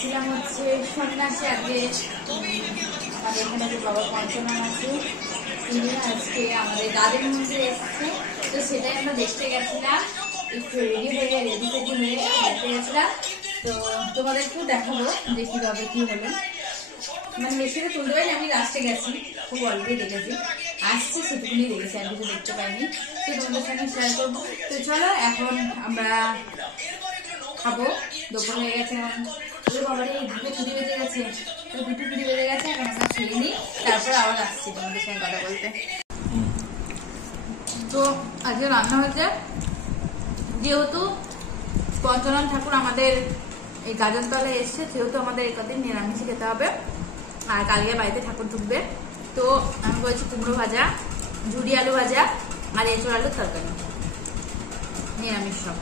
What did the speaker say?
যাচ্ছিলাম হচ্ছে সন্ন্যাসী আজকে আমাদের এখানে যে বাবা পঞ্চনাম আছে আজকে আমাদের গাদের মধ্যে এসছে, তো সেটাই আমরা দেখতে গেছিলাম। একটু রেডি হয়ে রেডি হয়ে দেখতে গেছিলাম। তো তোমাদেরকেও দেখাবো যে কিভাবে কি হলো। মানে বেশিটা তুলতে পারিনি, আমি লাস্টে গেছি, খুব অল্পই দেখেছি, আসছি সেটুকুনি দেখেছি, আর কিছু দেখতে পাইনি। তো তোমাদের সঙ্গে শেয়ার করবো। তো চলো এখন আমরা খাবো। দুপুর হয়ে গেছে, এখন বাবারে দুটো ছুটি বেজে গেছে, তো দুটো ছুটি বেজে গেছে, এখন আমরা খেয়ে নিই, তারপরে আবার আসছি তোমাদের সঙ্গে কথা বলতে। তো আজকে রান্না হয়েছে, যেহেতু পঞ্চনাম ঠাকুর আমাদের এই গাজনতলায় এসছে, সেহেতু আমাদের এই কদিন নিরামিষ খেতে হবে, আর কালকে বাড়িতে ঠাকুর ঢুকবে। তো আমি বলছি কুমড়ো ভাজা, ঝুড়ি আলু ভাজা আর এঁচড় আলুর তরকারি, নিরামিষ সব।